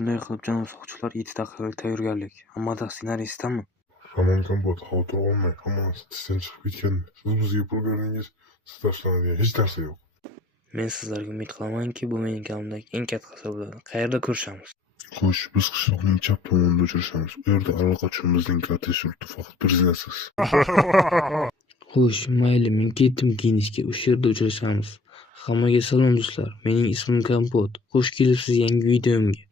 Shunday qilib janob soqchilar 7 daqiqalik tayyorgarlik. Hammada ssenariystami? Ramon Kompot, xavotir olmang, hammasi tishdan chiqib ketgandi. Siz bizga pul berdingiz, siz tashlanadigan hech narsa yo'q. Men sizlarga umid qilamanki, bu mening kavimdagi eng katta qasr bo'ladi. Qayerda ko'rishamiz? Xo'sh, biz qishloqning chap tomonida uchrashamiz. U yerda allaqachon bizning kortej yuribdi, faqat prezidentsiz. Xo'sh, mayli, men ketdim giyinishga. O'sha yerda uchrashamiz. Hammaga salom do'stlar. Mening ismim Kompot. Xush kelibsiz yangi videomga.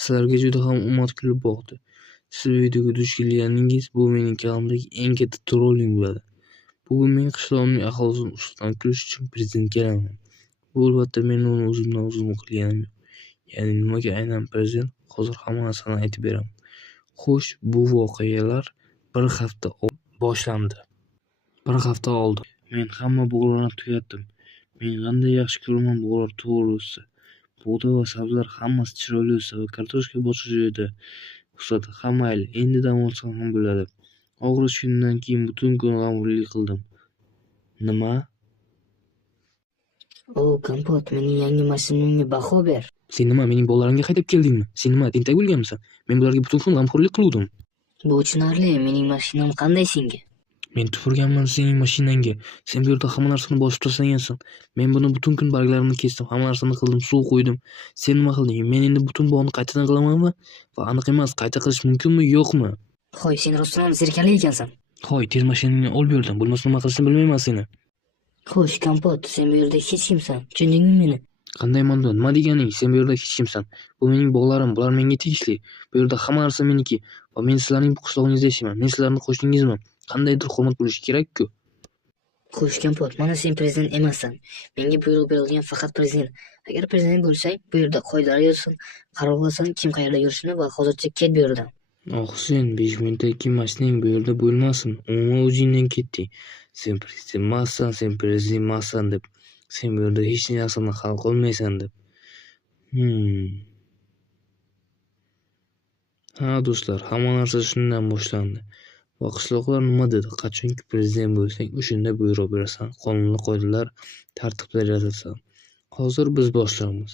Sizlarga juda ham umid kulib boqdi. Siz videoga duch kelganingiz bu mening kavimdagi eng katta trolling bo'ladi. Bugun men qishlog'imning aholisini ustidan kulish uchun prezident kelaman. Bu albatta men uni o'zimdan o'zim qilganim yo'q. Ya'ni nimaga aynan prezident? Hozir hamma narsani aytib beraman. Xo'sh, bu voqealar bir hafta boshlandi. Bir hafta oldin men hamma bug'larni tugatdim. Men qanday yaxshi ko'raman bug'lar to'g'ri o'ssa. Bug'doy va sabzlar hammasi chiroyli o'ssa va kartoshka boshqa joyda o'sadi. Mayli, endi dam olsam ham bo'ladi. Og'riq shundan keyin butun kun g'amxo'rlik qildim. Nima? O, Kompot, mening yangi mashinamga baho ber. Sen nima, mening bolalarimga qaytib keldingmi? Sen nima, tentak bo'lganmisan? Men bularga butun kun g'amxo'rlik qiluvdim. Bu tushunarli, mening mashinam qanday senga? Men tupurganman sening mashinangga. Sen bu yerda hamma narsani bosib tashlagansan. Men buni butun kun barglarini kesdim, hamma narsani qildim, suv qo'ydim. Sen nima qilding? Men endi butun bog'ni qaytadan qilamanmi? Va aniq emas, qayta qilish mumkinmi, yo'qmi? Hoy, sen rostdan zerikali ekansan. Hoy, tez mashinangni olib bu yerdan. Bo'lmasa nima qilishni bilmayman seni. Xo'sh, Kompot, sen bu yerda hech kimsan. Tushundingmi meni? Qanday mondo? Nima deganing? Sen bu yerda hech kimsan. Bu mening bog'larim, bular menga tegishli. Bu yerda hamma narsa meniki va men sizlarning bu qishlog'ingizda yashayman. Men sizlarning qo'shningizman. Qandaydir hurmat bo'lishi kerak-ku. Xo'sh, Kompot, mana sen prezident emassan. Menga buyruq berilgan faqat prezident. Agar prezident bo'lsang, bu yerda qoidalar yozsin, qaror qilasan, kim qayerda yurishini va hozircha ket bu yerdan. Sen 5 minutdan keyin mashinang bu yerda bo'lmasin. Umuman o'zingdan ketding. Sen prezident emassan, sen prezident emassan deb. Sen bu yerda hech narsani hal qilmaysan deb. Ha do'stlar, hamma narsa shundan boshlandi. Va qishloqlar nima dedi? Qachonki prezident bo'lsang, o'shanda buyruq berasan, qonunli qoidalar, tartiblar yaratasan. Hozir biz boshlaymiz.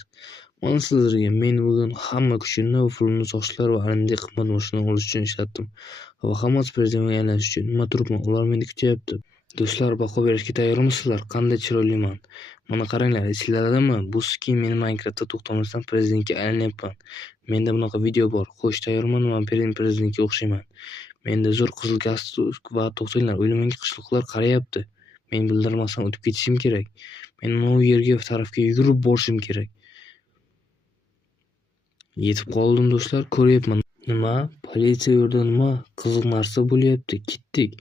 Mana sizlarga men bugun hamma kuchimni va pulimni sochlar va anday qimmat mashina olish uchun ishlatdim. Va hammasi prezidentga aylanish uchun. Nima turibman? Ular meni kutyapti. Do'stlar, baho berishga tayyormisizlar? Qanday chiroyliman? Mana qaranglar, esinglardami? Bu skin meni Minecraftda to'xtamasdan prezidentga aylanyapman. Menda bunaqa video bor. Xo'sh, tayyormanmi? Men prezidentga o'xshayman. Menda zo'r qizil gaz va to'xtanglar, o'ylamanki qishloqlar qarayapti. Men bildirmasdan o'tib ketishim kerak. Men u yerga tarafga yugurib borishim kerak. Yetib qoldim do'stlar, ko'ryapman. Nima? Politsiya yerda nima? Qiziq narsa bo'lyapti. Ketdik.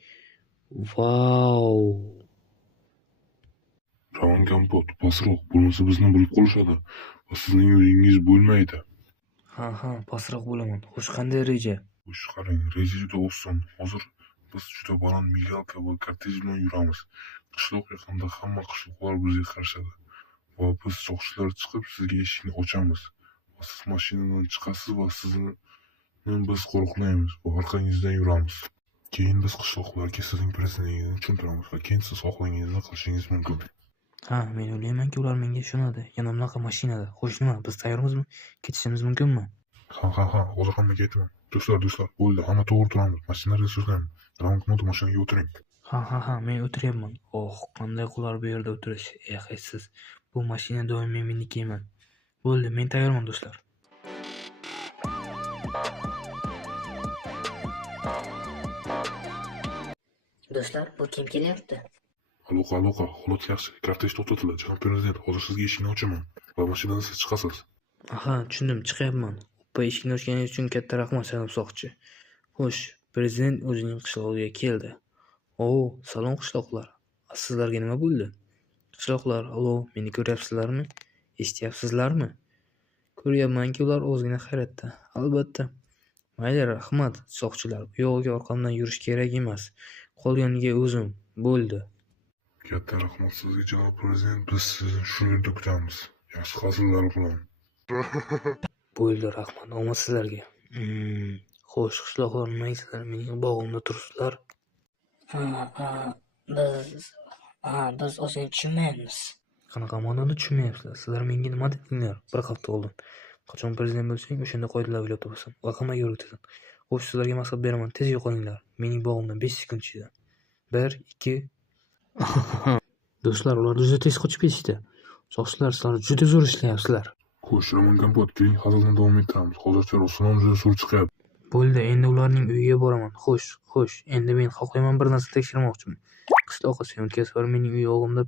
Vau! Ramon Kompot, pastroq, bo'lmasa bizni bilib qolishadi va sizning yo'lingiz bo'lmaydi. Ha, pastroq bo'laman. Xo'sh, qanday reja? Xo'sh, qarang, reja juda oson. Hozir biz juda baland migalka va kortej bilan yuramiz. Qishloq yaqinida hamma qishloqlar bizga qarashadi. Va biz soqchilar chiqib sizga eshikni ochamiz. Va siz mashinadan chiqasiz va sizni biz qo'riqlaymiz va orqangizdan yuramiz. Keyin biz qishloqlarga sizning prezidentingizni tushuntiramiz va keyin siz xohlaganingizda qilishingiz mumkin. Ha, men o'ylaymanki ular menga ishonadi. Yana bunaqa mashinada. Xo'sh, nima? Biz tayyormizmi? Ketishimiz mumkinmi? Ha, hozir hammaga aytaman. Do'stlar, bo'ldi, hamma to'g'ri turamiz. Mashinalarga so'zlaymiz. Ramon Kompot, mashinaga o'tiring. Ha, men o'tiryapman. Qanday qullar bu yerda o'tirish. Siz. Bu mashina doimiy meniki emas. Bo'ldi, men tayyorman do'stlar. Do'stlar, bu kim kelyapti? Aloqa, holat yaxshi. Kortej to'xtatiladi. Janob prezident, hozir sizga eshikni ochaman va mashinadan siz chiqasiz. Aha, tushundim, chiqyapman. Eshikni ochganingiz uchun katta rahmat, janob soqchi. Xo'sh, prezident o'zining qishlog'iga keldi. Salom qishloqlar. Sizlarga nima bo'ldi? Qishloqlar, alo, meni ko'ryapsizlarmi? Eshityapsizlarmi? Ko'ryapmanki, ular ozgina hayratda. Albatta. Mayli, rahmat, soqchilar. Bu yog'iga orqamdan yurish kerak emas. Qolganiga o'zim. Bo'ldi. Katta rahmat sizga, janob prezident. Biz sizni shu yerda kutamiz. Yaxshi hazillar bilan. Bo'ldi, rahmat. Omad sizlarga. Xo'sh, qishloqlar, nima deysizlar? Mening bog'imda turibsizlar. Biz o'zini tushunmaymiz. Qanaqa ma'noda tushunmayapsizlar? Sizlar menga nima dedinglar bir hafta oldin? Qachon prezident bo'lsang, o'shanda qoidalar o'ylab topasan va hammaga o'rgatasan. Xo'sh, sizlarga maslahat beraman, tez yo'qolinglar. Mening bog'imdan 5 sekund ichida. 1, 2. Do'stlar, ular juda tez qochib ketishdi. Soqchilar, sizlar juda zo'r ishlayapsizlar. Xo'sh, Roman kompot, keling hazilni davom ettiramiz. Hozircha Ruslan juda suv chiqyapti. Bo'ldi, endi ularning uyiga boraman. Xo'sh, endi men xohlayman bir narsa tekshirmoqchiman. Qishloqqa sen o'tkazib bor, mening uy o'g'limda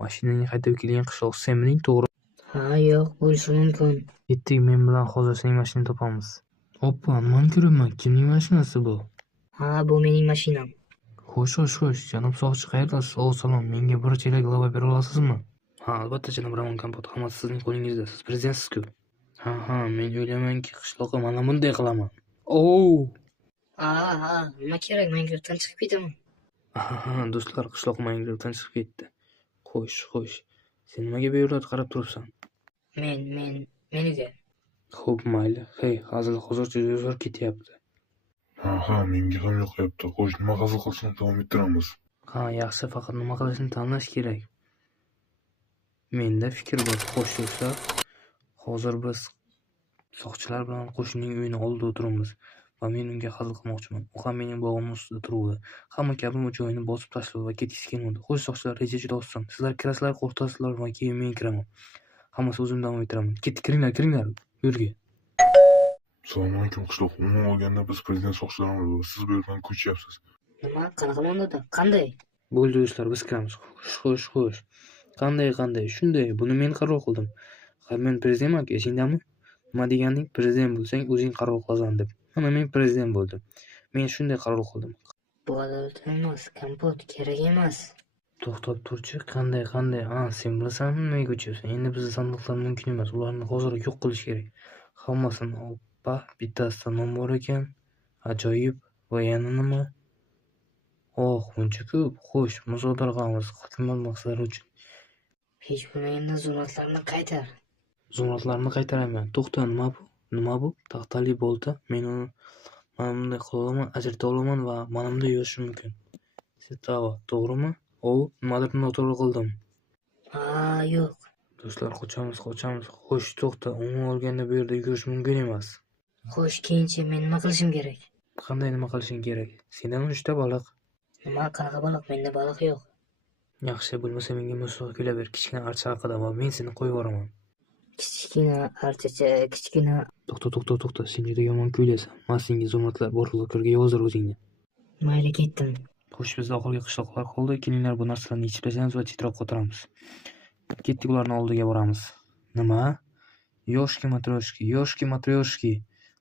mashinani haydab kelgan qishloq senming, to'g'ri? Ha, yo'q, bo'lishi mumkin. Yetdik, men bilan hozir sening mashinani topamiz. Oppa, nimani ko'raman? Kimning mashinasi bu? Ha, bu mening mashinam. Xo'sh, janob soqchi, qayerdasiz? Salom, menga bir chelak lava bera olasizmi? Ha, albatta, janob Ramon kompot, hammasi sizning qo'lingizda. Siz prezidentsiz-ku. Ha, men o'ylaymanki, qishloqqa mana bunday qilaman. Ha, nima kerak? Minecraftdan chiqib ketaman. Do'stlar, qishloq Minecraftdan chiqib ketdi. Xo'sh, sen nimaga bu yerda qarab turibsan? Men uyga. Xo'p, mayli. Hey, hozircha zo'r ketyapti. Ha, menga ham yoqyapti. Xo'sh, nima hazil qilishni davom ettiramiz. Ha, yaxshi, faqat nima qilishni tanlash kerak. Menda fikr bor. Xo'sh, do'stlar, hozir biz soqchilar bilan qo'shnining uyini oldida o'tiribmiz va men unga hazil qilmoqchiman. U ham mening bog'imning ustida turibdi. Hamma kabi joyini bosib tashladi va ketgisi kelmadi. Xo'sh, soqchilar, reja juda oson. Sizlar kirasizlar, qo'rqtasizlar va keyin men kiraman. Hammasi o'zim davom ettiraman. Kiringlar, bu yerga. Assalomu alaykum qishloq. Umuman olganda biz prezident soqchilarimiz. Siz bu yerdan ko'chyapsiz. Nima? Qanaqa ma'noda? Qanday? Bo'ldi, do'stlar, biz kiramiz. Xo'sh. Qanday? Shunday, buni men qaror qildim. Men prezidentman, esingdami? Nima deganing? Prezident bo'lsang, o'zing qaror qilasan deb. Mana men prezident bo'ldim. Men shunday qaror qildim. Bu adolat emas, kompot kerak emas. To'xtab turchi, qanday? Sen bilasanmi nimaga ko'chyapsan? Endi bizning sandiqlar mumkin emas. Ularni hozir yo'q qilish kerak. Hammasini oppa, bittasida nom bor ekan. Ajoyib. Va yana nima? Buncha ko'p. Xo'sh, musodara qilamiz xizmat maqsadlari uchun. Hech bo'lmaganda zumradlarni qaytar. Zumradlarni qaytaraman. To'xta, nima bu? Taxtali bolta. Men uni mana bunday qila olaman, ajrata olaman va mana bunday yozishim mumkin. Setava, to'g'rimi? Nimadir noto'g'ri qildim. Yo'q. Do'stlar, qochamiz. Xo'sh, to'xta, umuman olganda bu yerda yugurish mumkin emas. Xo'sh, keyinchi men nima qilishim kerak? Qanday nima qilishing kerak? Sendan 3 ta baliq. Nima, qanaqa baliq? Menda baliq yo'q. Yaxshi, bo'lmasa menga musiqa kuylab ber, kichkina archa haqida va men seni qo'yib yuboraman. Kichkina archacha, kichkina. To'xta, sen juda yomon kuylaysan. Men senga zumradlar borliqlarga yozdir o'zingni. Mayli, ketdim. Xo'sh, bizda oxirgi qishloqlar qoldi. Kelinglar, bu narsalarni yechib tashlaymiz va chetroqqa o'tiramiz. Ketdik, ularning oldiga boramiz. Nima? Yoshki matryoshki.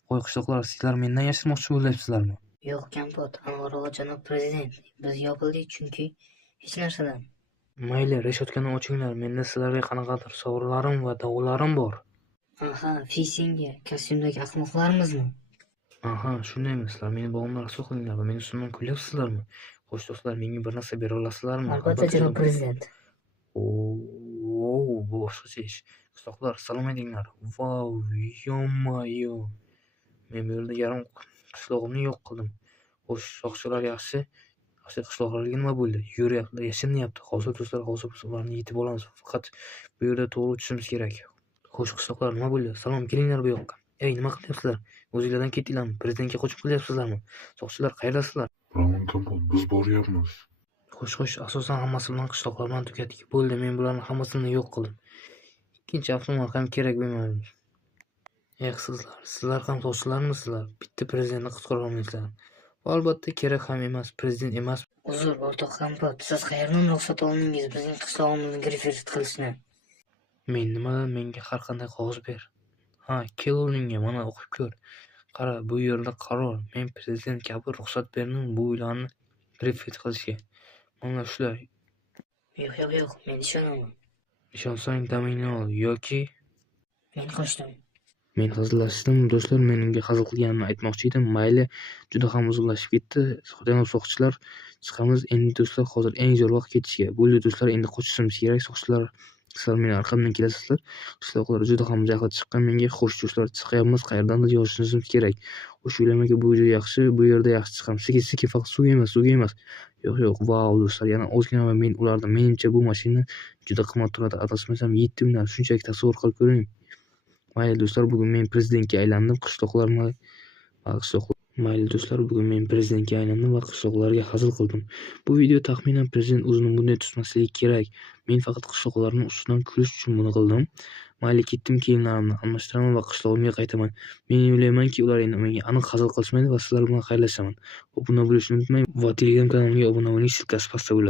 Qo'y qishloqlar, sizlar mendan yashirmoqchi bo'lyapsizlarmi? Yo'q, kompot, aniqrog'i janob prezident. Biz yopildik chunki hech narsadan. Mayli, reshotkani ochinglar. Menda sizlarga qanaqadir sovrinlarim va da'volarim bor. Fisinga, kostyumdagi ahmoqlarmizmi? Shundaymi? Sizlar meni bog'imda rasvo qilinglar va meni ustimdan kulyapsizlarmi? Xo'sh, do'stlar, menga bir narsa bera olasizlarmi? Albatta, janob prezident. Bu boshqacha ish. Qishloqlar, salom edinglar. Vau, yo-mayo. Men bu yerda yarim qishlog'imni yo'q qildim. Xo'sh, soqchilar yaxshi. Qishloqlarga nima bo'ldi? Yuryapti, yashirinyapti. Hozir do'stlar, biz ularni yetib olamiz. Faqat bu yerda to'g'ri o'tishimiz kerak. Xo'sh, qishloqlar, nima bo'ldi? Salom, kelinglar bu yoqqa. Ey, nima qilyapsizlar? O'zinglardan ketdinglarmi? Prezidentga qochib qilyapsizlarmi? Soqchilar, qayerdasizlar? Roman kompot, biz boryapmiz. Xo'sh, asosan hammasi bilan qishloqlar bilan tugatdik. Bo'ldi, men bularni hammasini yo'q qildim. Ikkinchi avtomat ham kerak bo'lmaydi. Sizlar ham soqchilarmisizlar? Bitta prezidentni qutqara olmaysizlar. Albatta, kerak ham emas, prezident emas. Uzr, o'rtoq kompot, siz qayerdan ruxsat oldingiz bizning qishlog'imizni griffit qilishni? Menga har qanday qog'oz ber. Kel o'rningga, mana o'qib ko'r. Qara, bu yerda qaror. Men prezident kabi ruxsat berdim bu uylarni griffit qilishga. Mana shular. Yo'q, men ishonaman. Ishonsang damingni ol yoki Men qochdim. men hazillashdim, do'stlar, men unga hazil qilganimni aytmoqchi edim. Mayli, juda ham uzunlashib ketdi. Janob soqchilar, chiqamiz. Endi do'stlar, hozir eng zo'r vaqt ketishga. Bo'ldi do'stlar, endi qochishimiz kerak. Soqchilar, sizlar meni orqamdan kelasizlar. Qishloqlar juda ham jahli chiqqan menga. Xo'sh, do'stlar, chiqyapmiz. Qayerdandir yozishimiz kerak. Xo'sh, o'ylaymanki, bu joy yaxshi, bu yerda yaxshi chiqamiz. Siki, faqat suv emas. Yo'q. Vau, do'stlar, yana ozgina va men ulardan, menimcha bu mashina juda qimmat turadi. Adashmasam 7 million, shunchaki tasavvur qilib ko'ring. Mayli do'stlar, bugun men prezidentga aylandim. Qishloqlarga hazil qildim. Bu video taxminan prezident o'zini bunday tutmasligi kerak. Men faqat qishloqlarning ustidan kulish uchun buni qildim. Mayli, ketdim, kiyimlarimni almashtiraman va qishlog'imga qaytaman. Men o'ylaymanki, ular endi menga aniq hazil qilishmaydi va sizlar bilan xayrlashaman. Obuna bo'lishni unutmang va Telegram kanalimga obuna bo'ling, silkasi pastda bo'ladi.